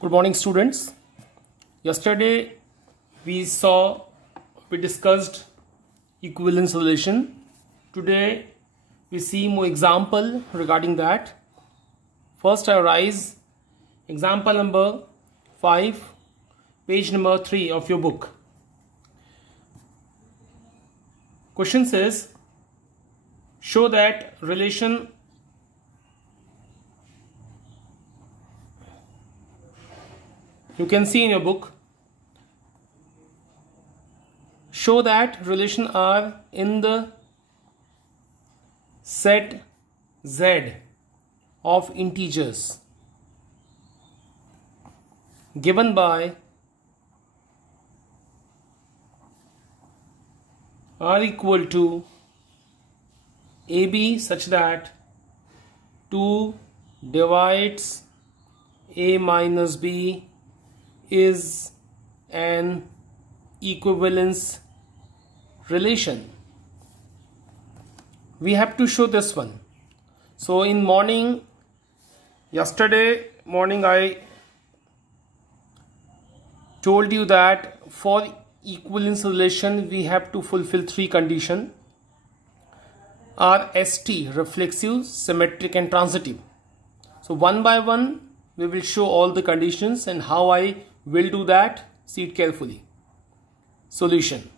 Good morning, students. Yesterday we discussed equivalence relation. Today we see more example regarding that. First I raise example number 5, page number 3 of your book. Question says, show that relation you can see in your book. Show that relation R in the set Z of integers given by R equal to AB such that 2 divides A minus B is an equivalence relation. We have to show this one. So in yesterday morning I told you that for equivalence relation we have to fulfill 3 conditions: RST, reflexive, symmetric and transitive. So one by one we will show all the conditions, and how I will do that, see it carefully. Solution.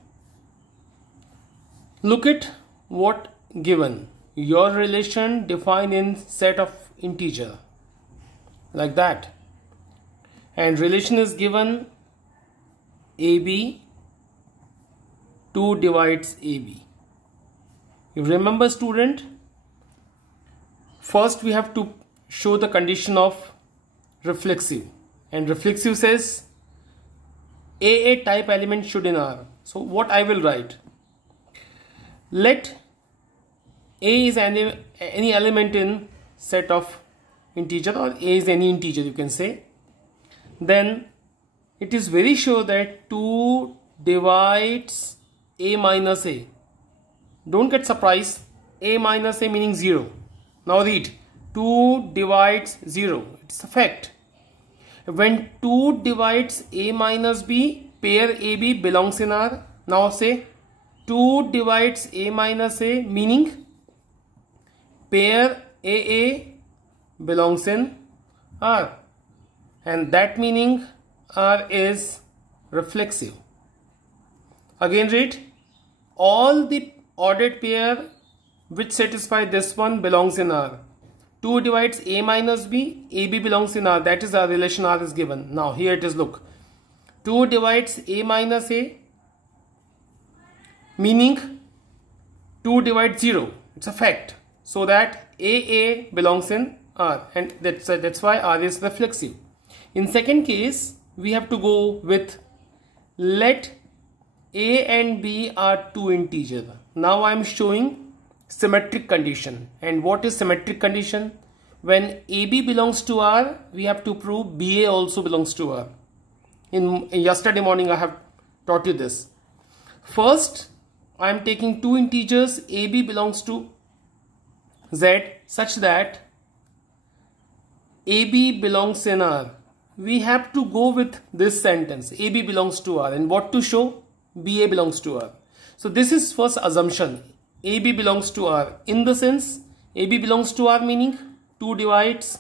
Look at what given. Your relation defined in set of integer like that, and relation is given AB 2 divides AB. You remember, student, first we have to show the condition of reflexive, and reflexive says AA type element should in R. So what I will write, let A is any element in set of integer, or A is any integer you can say. Then it is very sure that 2 divides A minus A. Don't get surprised, A minus A meaning 0. Now read, 2 divides 0, it's a fact. When 2 divides A minus B, pair AB belongs in R. Now say 2 divides A minus A, meaning pair AA belongs in R, and that meaning R is reflexive. Again read, all the ordered pair which satisfy this one belongs in R. 2 divides A minus B, AB belongs in R, that is our relation R is given. Now here it is, look, 2 divides A minus A, meaning 2 divides 0, it's a fact, so that AA belongs in R, and that's why R is reflexive. In second case we have to go with let A and B are 2 integers. Now I am showing symmetric condition. And what is symmetric condition? When AB belongs to R, we have to prove BA also belongs to R. In yesterday morning I have taught you this. First I am taking 2 integers, AB belongs to Z such that AB belongs in R. We have to go with this sentence, AB belongs to R, and what to show? BA belongs to R. So this is first assumption, AB belongs to R, in the sense AB belongs to R meaning 2 divides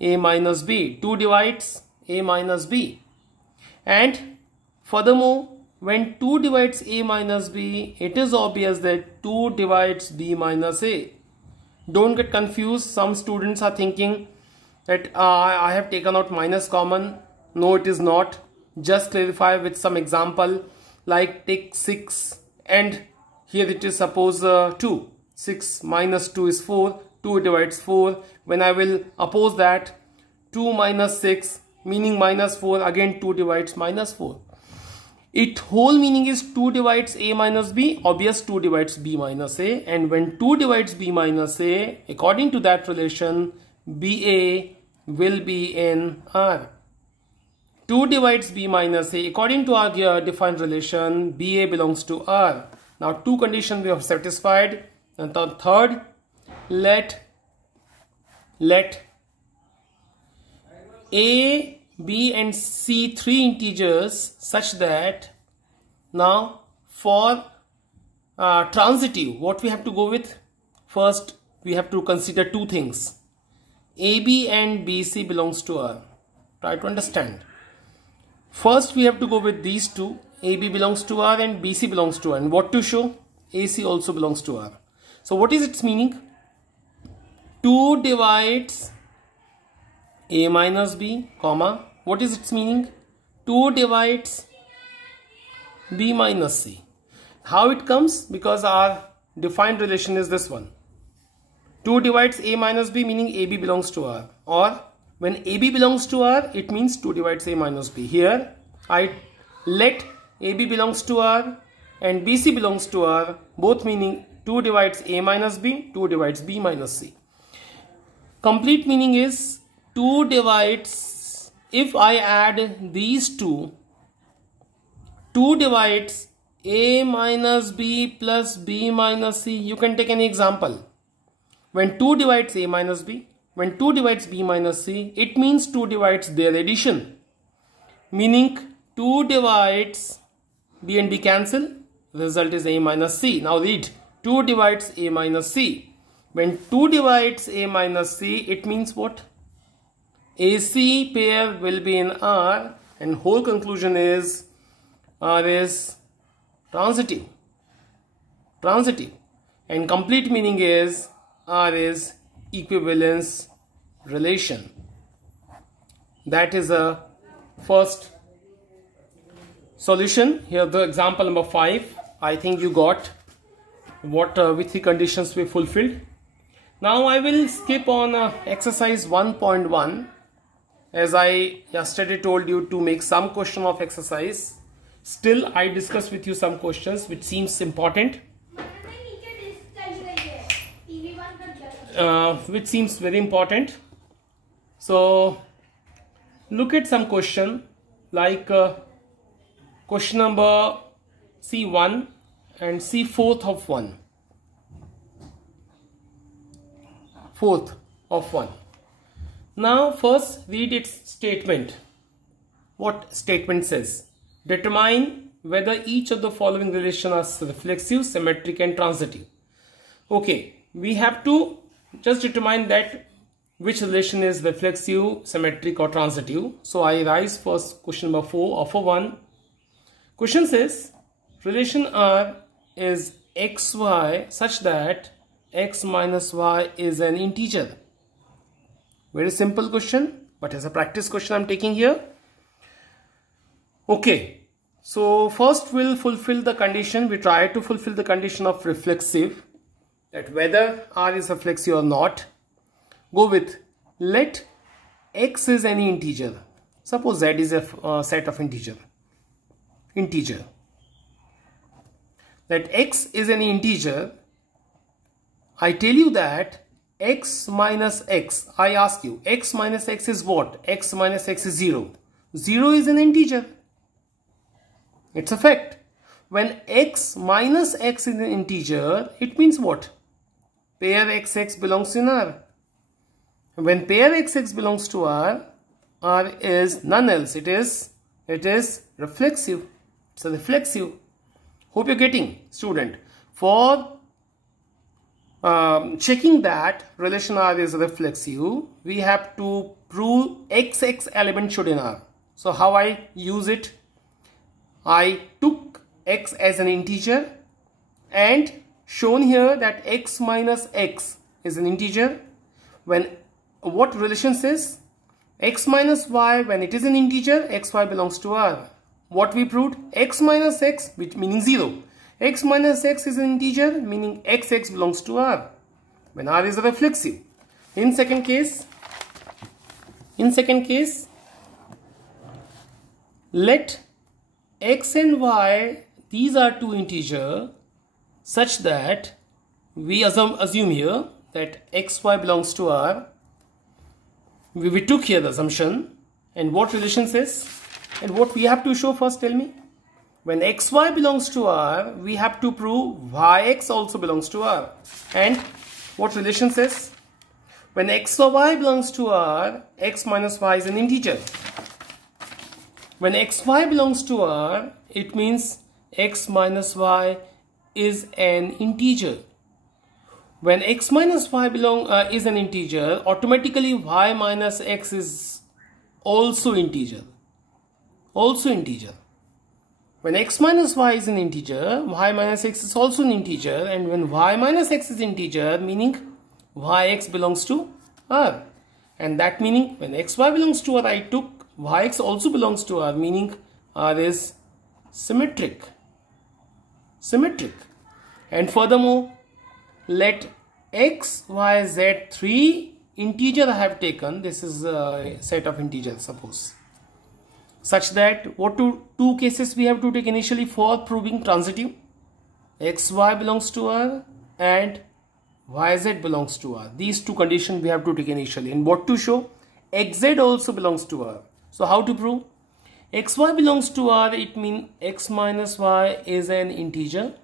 A minus B, 2 divides A minus B. And furthermore, when 2 divides A minus B, it is obvious that 2 divides B minus A. Don't get confused. Some students are thinking that I have taken out minus common. No, it is not. Just clarify with some example, like take 6 and here it is suppose 2. 6 minus 2 is 4. 2 divides 4. When I will oppose that, 2 minus 6 meaning minus 4, again 2 divides minus 4. It whole meaning is 2 divides A minus B, obvious 2 divides B minus A, and when 2 divides B minus A, according to that relation, BA will be in R. 2 divides B minus A, according to our here defined relation, BA belongs to R. Now 2 conditions we have satisfied, and the third, let A, B and C three integers such that now for transitive, what we have to go with? First, we have to consider two things. AB and BC belongs to R. Try to understand. First, we have to go with these two. AB belongs to R and BC belongs to R. And what to show? AC also belongs to R. So what is its meaning? 2 divides A minus B, comma. What is its meaning? 2 divides B minus C. How it comes? Because our defined relation is this one. 2 divides A minus B, meaning AB belongs to R. Or when AB belongs to R, it means 2 divides A minus B. Here, I let AB belongs to R and BC belongs to R, both meaning 2 divides A minus B, 2 divides B minus C. Complete meaning is 2 divides, if I add these two, 2 divides A minus B plus B minus C. You can take an example. When 2 divides A minus B, when 2 divides B minus C, it means 2 divides their addition. Meaning 2 divides B and B cancel, result is A minus C. Now read, 2 divides A minus C. When 2 divides A minus C, it means what? AC pair will be in R, and whole conclusion is R is transitive. Transitive. And complete meaning is R is equivalence relation. That is a first solution. Here the example number 5. I think you got what with the conditions we fulfilled. Now I will skip on exercise 1.1. As I yesterday told you to make some question of exercise. Still I discuss with you some questions which seems important. Which seems very important. So look at some question like question number C1 and C fourth of 1. Fourth of 1. Now first read its statement. What statement says? Determine whether each of the following relations are reflexive, symmetric and transitive. Okay, we have to just determine that which relation is reflexive, symmetric or transitive. So I raise first question number 4 of a 1. Question says relation R is xy such that x minus y is an integer. Very simple question, but as a practice question I'm taking here. Okay, so first we'll fulfill the condition. We try to fulfill the condition of reflexive, that whether R is reflexive or not. Go with let x is any integer. Suppose z is a set of integer. Let x is any integer. I tell you that x minus x. I ask you, x minus x is what? X minus x is 0. 0 is an integer. It's a fact. When x minus x is an integer, it means what? Pair xx belongs in R. When pair xx belongs to R, R is none else. It is reflexive. It's a reflexive. Hope you're getting, student. For checking that relation R is reflexive, we have to prove xx element should in R. So how I use it? I took x as an integer and shown here that x minus x is an integer. When what relation says? X minus y, when it is an integer, xy belongs to R. What we proved? X minus x, which meaning 0. X minus x is an integer, meaning xx belongs to R. When R is reflexive. In second case, let x and y, these are two integers, such that we assume here that xy belongs to R. We took here the assumption, and what relation says? And what we have to show first, tell me. When xy belongs to R, we have to prove yx also belongs to R. And what relation says? When x or y belongs to R, x minus y is an integer. When xy belongs to R, it means x minus y is an integer. When x minus y is an integer, automatically y minus x is also integer. Also integer. When x minus y is an integer, y minus x is also an integer, and when y minus x is integer, meaning yx belongs to R. And that meaning when xy belongs to R, I took yx also belongs to R, meaning R is symmetric. Symmetric. And furthermore, let x, y, z, 3 integer I have taken. This is a set of integers, suppose. Such that what two cases we have to take initially for proving transitive. xy belongs to R and yz belongs to R. These two conditions we have to take initially. And what to show? xz also belongs to R. So how to prove? xy belongs to R, it means x minus y is an integer.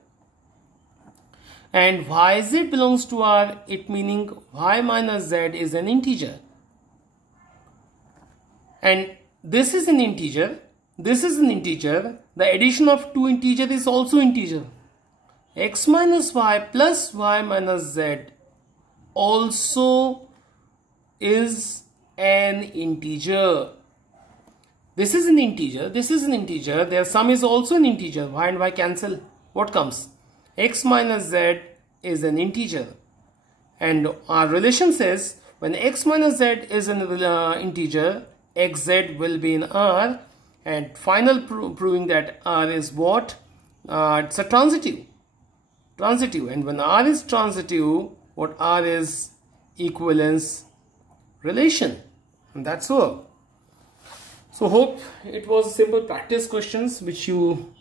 And yz belongs to R, it meaning y minus z is an integer. And this is an integer, this is an integer. The addition of two integers is also integer. X minus y plus y minus z also is an integer. This is an integer, this is an integer, their sum is also an integer. Y and y cancel. What comes? X minus z is an integer. And our relation says when x minus z is an integer, xz will be in R. And final proving that R is what? It's a transitive. Transitive. And when R is transitive, what R is? Equivalence relation. And that's all. So hope it was simple practice questions which you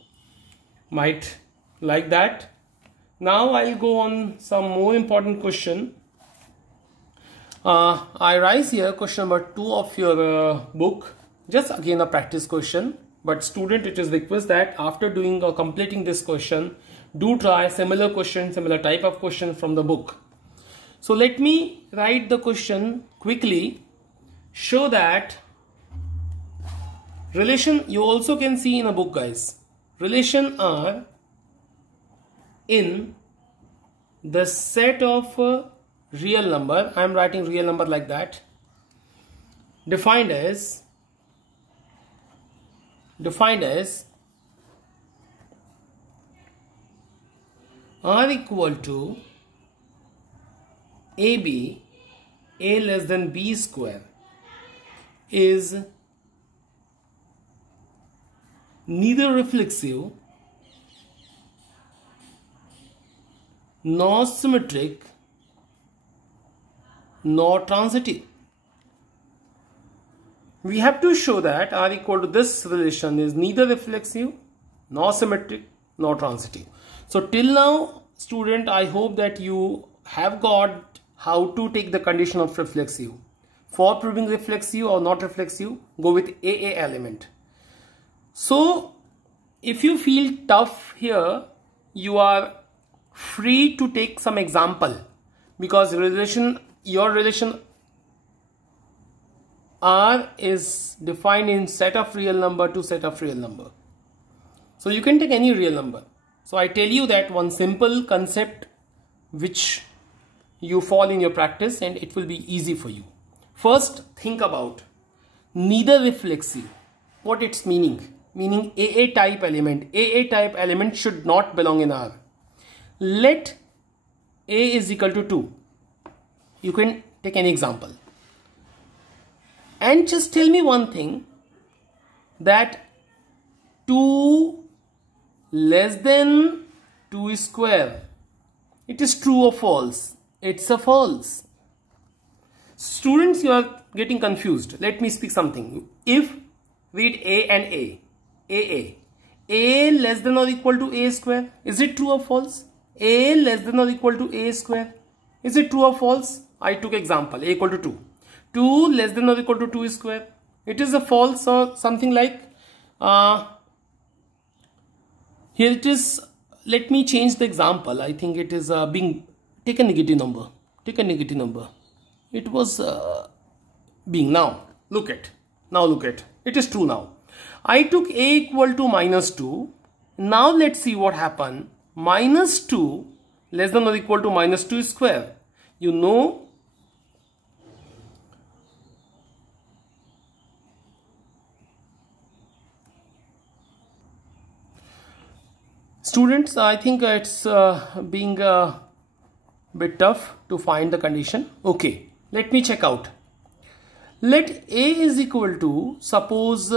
might like that. Now I'll go on some more important question. I rise here question number 2 of your book. Just again a practice question. But student, it is request that after doing or completing this question, do try similar question, similar type of question from the book. So let me write the question quickly. Show that relation you also can see in a book, guys. Relation R in the set of real number. I am writing real number like that. Defined as R equal to AB, A less than B square, is neither reflexive nor symmetric nor transitive. We have to show that R equal to this relation is neither reflexive nor symmetric nor transitive. So till now, student, I hope that you have got how to take the condition of reflexive. For proving reflexive or not reflexive, go with AA element. So if you feel tough here, you are free to take some example, because your relation R is defined in set of real number to set of real number. So you can take any real number. So I tell you that one simple concept which you fall in your practice and it will be easy for you. First, think about neither reflexive. What its meaning? Meaning AA type element. AA type element should not belong in R. Let A is equal to 2. You can take any example. And just tell me one thing, that 2 less than 2 square. It is true or false? It's a false. Students, you are getting confused. Let me speak something. If read A and A. A less than or equal to A square. Is it true or false? A less than or equal to A square. Is it true or false? I took example. A equal to 2. 2 less than or equal to 2 square. It is a false or something like. Here it is. Let me change the example. I think it is being take a negative number. Take a negative number. it was being. Now look at, it is true now. I took a equal to -2. Now let's see what happened. -2 less than or equal to -2 square. You know, students, I think it's being a bit tough to find the condition. Okay, let me check out. Let a is equal to, suppose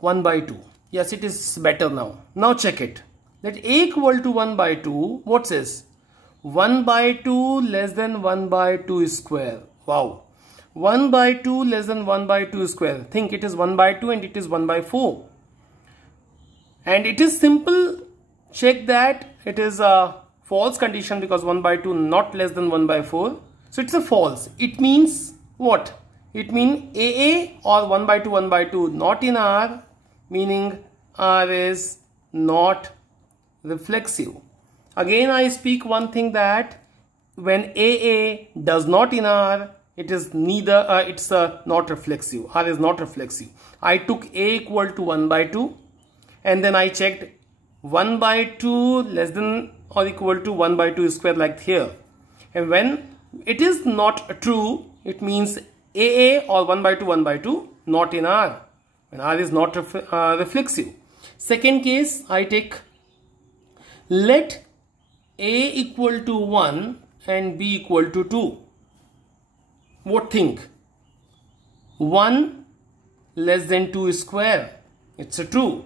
1 by 2. Yes, it is better now. Now check it. Let a equal to 1 by 2. What says? 1 by 2 less than 1 by 2 square. Wow. 1 by 2 less than 1 by 2 square. Think it is 1 by 2 and it is 1 by 4. And it is simple. Check that it is a false condition because 1 by 2 not less than 1 by 4. So it's a false. It means what? It means AA or 1 by 2 not in R, meaning R is not reflexive. Again I speak one thing, that when AA does not in R, it is neither, it's not reflexive. R is not reflexive. I took A equal to 1 by 2 and then I checked 1 by 2 less than or equal to 1 by 2 square like here. And when it is not true, it means AA or 1 by 2 not in R. When R is not reflexive. Second case, I take let A equal to 1 and B equal to 2. What think? 1 less than 2 square. It's a true.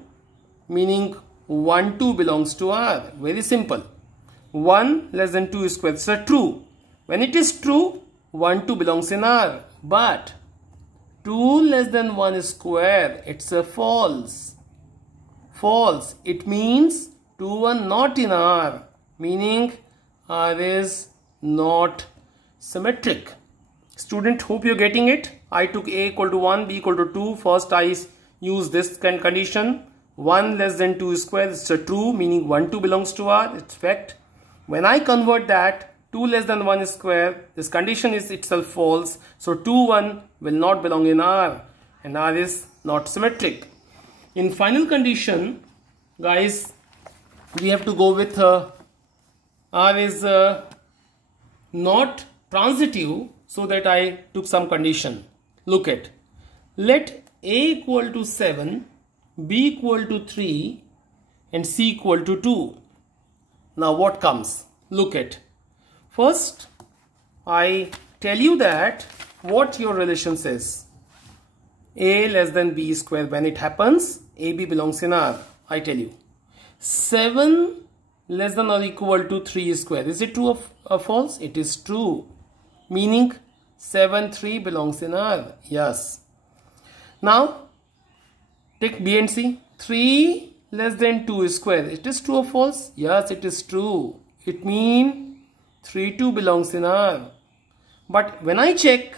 Meaning 1, 2 belongs to R. Very simple. 1 less than 2 square. It's a true. When it is true, 1, 2 belongs in R. But 2 less than 1 square. It's a false. False. It means 2, 1 not in R. Meaning R is not symmetric. Student, hope you're getting it. I took A equal to 1, B equal to 2. First I use this condition. 1 less than 2 square, it's a true, meaning 1, 2 belongs to R. It's fact. When I convert that, 2 less than 1 square, this condition is itself false. So 2, 1 will not belong in R and R is not symmetric. In final condition, guys, we have to go with R is not transitive, so that I took some condition. Look at, let A equal to 7, B equal to 3 and C equal to 2. Now what comes? Look at. First, I tell you that what your relation says. A less than B square. When it happens, AB belongs in R. I tell you. 7 less than or equal to 3 square. Is it true or false? It is true. Meaning 7, 3 belongs in R. Yes. Now, take B and C. 3 less than 2 square. It is true or false? Yes, it is true. It means 3, 2 belongs in R. But when I check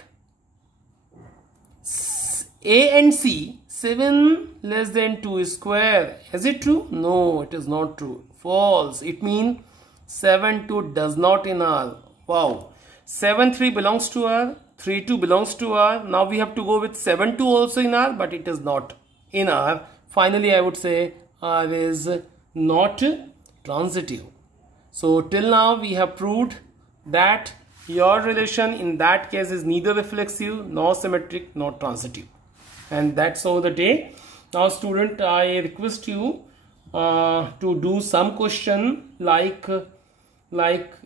A and C, 7 less than 2 square. Is it true? No, it is not true. False. It means 7, 2 does not in R. Wow. 7, 3 belongs to R. 3, 2 belongs to R. Now we have to go with 7, 2 also in R, but it is not in R. Finally, I would say R is not transitive. So till now we have proved that your relation in that case is neither reflexive nor symmetric nor transitive. And that's all the day. Now student, I request you to do some question like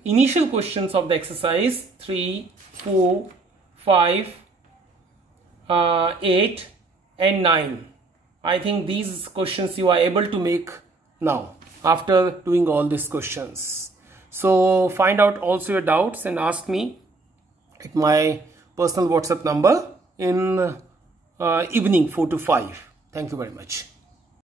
initial questions of the exercise 3, 4, 5, 8 and 9. I think these questions you are able to make now after doing all these questions. So find out also your doubts and ask me at my personal WhatsApp number in evening 4 to 5. Thank you very much.